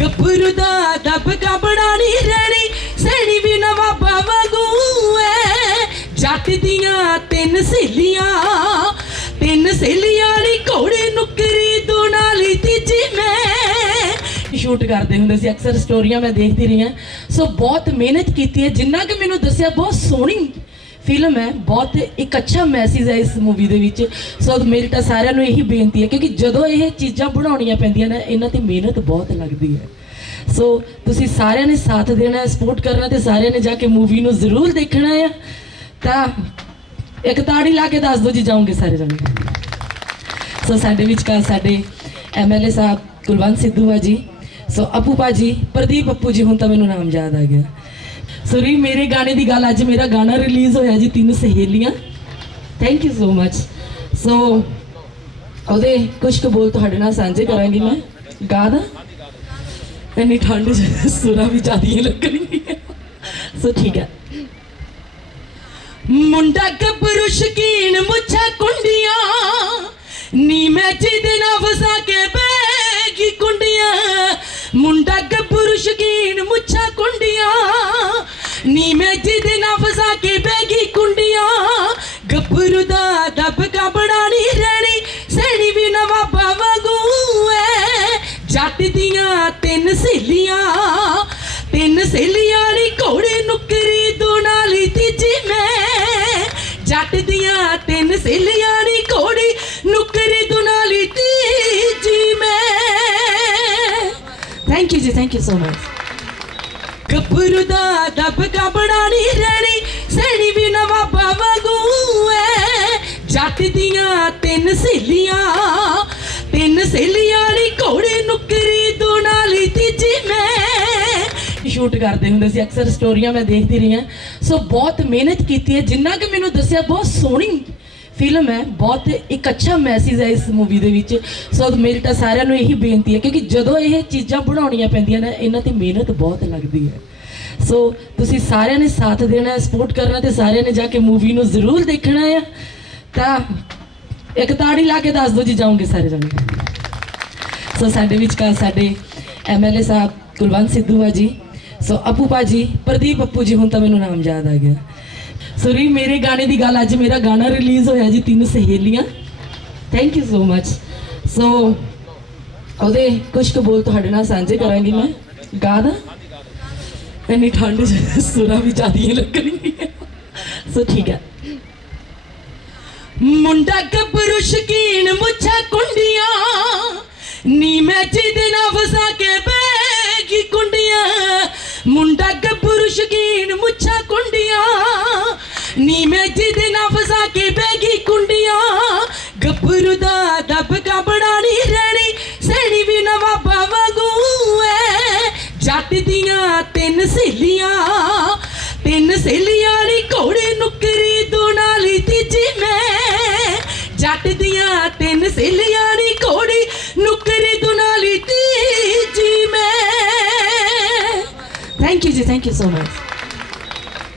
ਗੱਭਰੂ ਦਾ ਦੱਬ ਕਬੜਾ ਰਹਿਣੀ ਸੈਣੀ ਵੀ ਨਵਾਬਾ ਵਾਂਗੂ ਐ। ਜੱਟ ਦੀਆਂ ਤਿੰਨ ਸਹੇਲੀਆਂ ਤਿੰਨ ਸਹੇਲੀਆਂ ਨੀ ਘੋੜੇ ਨੁਕਰੀ ਦੋ ਤੀਜੀ ਮੈਂ। ਸ਼ੂਟ ਕਰਦੇ ਹੁੰਦੇ ਸੀ, ਅਕਸਰ ਸਟੋਰੀਆਂ ਮੈਂ ਦੇਖਦੀ ਰਹੀ ਹਾਂ ਸੋ ਬਹੁਤ ਮਿਹਨਤ ਕੀਤੀ ਹੈ, ਜਿੰਨਾ ਕਿ ਮੈਨੂੰ ਦੱਸਿਆ, ਬਹੁਤ ਸੋਹਣੀ ਫਿਲਮ ਹੈ, ਬਹੁਤ ਇੱਕ ਅੱਛਾ ਮੈਸੇਜ ਹੈ ਇਸ ਮੂਵੀ ਦੇ ਵਿੱਚ। ਸੋ ਮੇਰੀ ਤਾਂ ਸਾਰਿਆਂ ਨੂੰ ਇਹੀ ਬੇਨਤੀ ਹੈ, ਕਿਉਂਕਿ ਜਦੋਂ ਇਹ ਚੀਜ਼ਾਂ ਬਣਾਉਣੀਆਂ ਪੈਂਦੀਆਂ ਨੇ, ਇਹਨਾਂ ਤੇ ਮਿਹਨਤ ਬਹੁਤ ਲੱਗਦੀ ਹੈ। ਸੋ ਤੁਸੀਂ ਸਾਰਿਆਂ ਨੇ ਸਾਥ ਦੇਣਾ ਸਪੋਰਟ ਕਰਨਾ ਤੇ ਸਾਰਿਆਂ ਨੇ ਜਾ ਕੇ ਮੂਵੀ ਨੂੰ ਜ਼ਰੂਰ ਦੇਖਣਾ ਹੈ। ਤਾਂ ਇੱਕ ਤਾੜੀ ਲਾ ਕੇ ਦੱਸ ਦਿਓ ਜੀ, ਜਾਓਗੇ ਸਾਰੇ ਜਣੇ? ਸੋ ਸਾਡੇ ਵਿੱਚ ਕਾ ਸਾਡੇ ਐਮਐਲਏ ਸਾਹਿਬ, ਕੁਲਵੰਤ ਸਿੱਧੂ ਆ ਜੀ। ਸੋ ਅਪੂ ਭਾਜੀ ਪ੍ਰਦੀਪ ਅੱਪੂ ਜੀ, ਹੁਣ ਤਾਂ ਮੈਨੂੰ ਨਾਮ ਯਾਦ ਆ ਗਿਆ। ਸੋ ਮੇਰੇ ਗਾਣੇ ਦੀ ਗੱਲ ਅੱਜ ਮੇਰਾ ਗਾਣਾ ਰਿਲੀਜ਼ ਹੋਇਆ ਜੀ, ਤਿੰਨ ਸਹੇਲੀਆਂ। ਥੈਂਕ ਯੂ ਸੋ ਮਚ ਸੋ ਉਹਦੇ ਕੁਝ ਕੁ ਬੋਲ ਤੁਹਾਡੇ ਨਾਲ ਸਾਂਝੇ ਕਰਾਂਗੀ ਮੈਂ। ਗਾ ਇੰਨੀ ਠੰਡ ਚ ਸੁਰਾਂ ਵੀ ਜ਼ਿਆਦੀਆਂ ਲੱਗਣਗੀਆਂ। ਸੋ ਠੀਕ ਹੈ। ਮੁੰਡਾ ਗੱਭਰੂ ਸ਼ਕੀਨ ਮੁੱਛਾ ਕੁੰਡੀਆਂ, ਨੀ ਮੈਂ ਜਿਹਦੇ ਨਾਲ ਵਸਾ ਕੇ ਬੈਗੀ ਕੁੰਡੀਆਂ। ਮੁੰਡਾ ਗੱਭਰੂ ਨੀ ਮੈਂ ਜਿਹਦੇ ਕੇ ਬੈਗੀ ਕੁੰਡੀਆਂ, ਗੱਭਰੂ ਦਾ ਦੱਬ ਕਬੜਾ ਰਹਿਣੀ ਸੈਣੀ ਵੀ ਨਵਾਬਾ ਵਾਂਗੂ ਐ। ਜੱਟ ਦੀਆਂ ਤਿੰਨ ਸਹੇਲੀਆਂ ਤਿੰਨ ਸਹੇਲੀਆਂ ਨੀ ਘੋੜੇ ਨੁਕਰੀ ਦੋ ਨਾਲੀ ਤੀਜੀ ਮੈਂ। ਜੱਟ ਦੀਆਂ ਤਿੰਨ ਸਹੇਲੀਆਂ ਨੀ ਘੋੜੀ ਨੁਕਰੀ ਦੋ ਨਾਲੀ ਤੀਜੀ ਮੈਂ। ਥੈਂਕ ਯੂ ਜੀ ਥੈਂਕ ਯੂ ਸੋ ਮਚ ਗੱਭਰੂ ਦਾ ਦੱਬ ਕਬੜਾ ਰਹਿਣੀ ਸੈਣੀ ਵੀ ਨਵਾਬਾ ਵਾਂਗੂ ਐ। ਜੱਟ ਦੀਆਂ ਤਿੰਨ ਸਹੇਲੀਆਂ ਤਿੰਨ ਸਹੇਲੀਆਂ ਨੀ ਘੋੜੇ, ਨੁਕਰੀ ਦੋ ਨਾਲੀ ਤੀਜੀ ਮੈਂ। ਸ਼ੂਟ ਕਰਦੇ ਹੁੰਦੇ ਸੀ, ਅਕਸਰ ਸਟੋਰੀਆਂ ਮੈਂ ਦੇਖਦੀ ਰਹੀ ਹਾਂ ਸੋ ਬਹੁਤ ਮਿਹਨਤ ਕੀਤੀ ਹੈ। ਜਿੰਨਾ ਕਿ ਮੈਨੂੰ ਦੱਸਿਆ, ਬਹੁਤ ਸੋਹਣੀ ਫਿਲਮ ਹੈ। ਬਹੁਤ ਇੱਕ ਅੱਛਾ ਮੈਸੇਜ ਹੈ ਇਸ ਮੂਵੀ ਦੇ ਵਿੱਚ। ਸੋ ਮੇਰੀ ਤਾਂ ਸਾਰਿਆਂ ਨੂੰ ਇਹੀ ਬੇਨਤੀ ਹੈ, ਕਿਉਂਕਿ ਜਦੋਂ ਇਹ ਚੀਜ਼ਾਂ ਬਣਾਉਣੀਆਂ ਪੈਂਦੀਆਂ ਨੇ, ਇਹਨਾਂ ਤੇ ਮਿਹਨਤ ਬਹੁਤ ਲੱਗਦੀ ਹੈ। ਸੋ ਤੁਸੀਂ ਸਾਰਿਆਂ ਨੇ ਸਾਥ ਦੇਣਾ ਸਪੋਰਟ ਕਰਨਾ ਤੇ ਸਾਰਿਆਂ ਨੇ ਜਾ ਕੇ ਮੂਵੀ ਨੂੰ ਜ਼ਰੂਰ ਦੇਖਣਾ ਹੈ। ਤਾਂ ਇੱਕ ਤਾੜੀ ਲਾ ਕੇ ਦੱਸ ਦਿਓ ਜੀ, ਜਾਓਗੇ ਸਾਰੇ ਜਣੇ? ਸੋ ਸਾਡੇ ਵਿੱਚ ਕਾ ਸਾਡੇ ਐਮਐਲਏ ਸਾਹਿਬ ਕੁਲਵੰਤ ਸਿੱਧੂ ਆ ਜੀ। ਸੋ ਅਪੂ ਭਾਜੀ, ਪ੍ਰਦੀਪ ਅੱਪੂ ਜੀ, ਹੁਣ ਤਾਂ ਮੈਨੂੰ ਨਾਮ ਯਾਦ ਆ ਗਿਆ। ਸੋ ਰੀ ਮੇਰੇ ਗਾਣੇ ਦੀ ਗੱਲ, ਅੱਜ ਮੇਰਾ ਗਾਣਾ ਰਿਲੀਜ਼ ਹੋਇਆ ਜੀ, ਤਿੰਨ ਸਹੇਲੀਆਂ। ਥੈਂਕ ਯੂ ਸੋ ਮੱਚ ਸੋ ਉਹਦੇ ਕੁਝ ਕਬੂਲ ਤੁਹਾਡੇ ਨਾਲ ਸਾਂਝੇ ਕਰਾਂਗੀ ਮੈਂ। ਗਾ ਦਾਂ? ਇੰਨੀ ਠੰਡ ਚ ਸੁਰਾਂ ਵੀ ਜ਼ਿਆਦੀ ਲੱਗਣਗੀਆਂ। ਸੋ ਠੀਕ ਹੈ। ਮੁੰਡਾ ਗੱਭਰੂ ਸ਼ਕੀਨ ਮੁੱਛਾਂ ਕੁੰਡੀਆਂ ਨੀ ਮੈਂ ਜਿਹਦੇ ਨਾਲ ਵਸਾ ਕੇ ਬੈਗੀ ਕੁੰਡੀਆਂ। ਮੁੰਡਾ ਗੱਭਰੂ ਸ਼ਕੀਨ ਮੁੱਛਾਂ ਕੁੰਡੀਆਂ ਨੀ ਮੈਂ ਜਿਹਦੇ ਨਾਲ ਜੱਟ ਦੀਆਂ ਤਿੰਨ ਸਹੇਲੀਆਂ। ਤਿੰਨ ਸਹੇਲੀਆਂ ਨੀ ਘੋੜੇ ਨੁਕਰੀ ਦੋ ਨਾਲੀ ਤੀਜੀ ਮੈਂ। ਜੱਟ ਦੀਆਂ ਤਿੰਨ ਸਹੇਲੀਆਂ ਨੀ ਘੋੜੀ ਨੁਕਰੀ ਦੋ ਨਾਲੀ ਤੀਜੀ ਮੈਂ। ਥੈਂਕ ਯੂ ਜੀ ਥੈਂਕ ਯੂ ਸੋ ਮਚ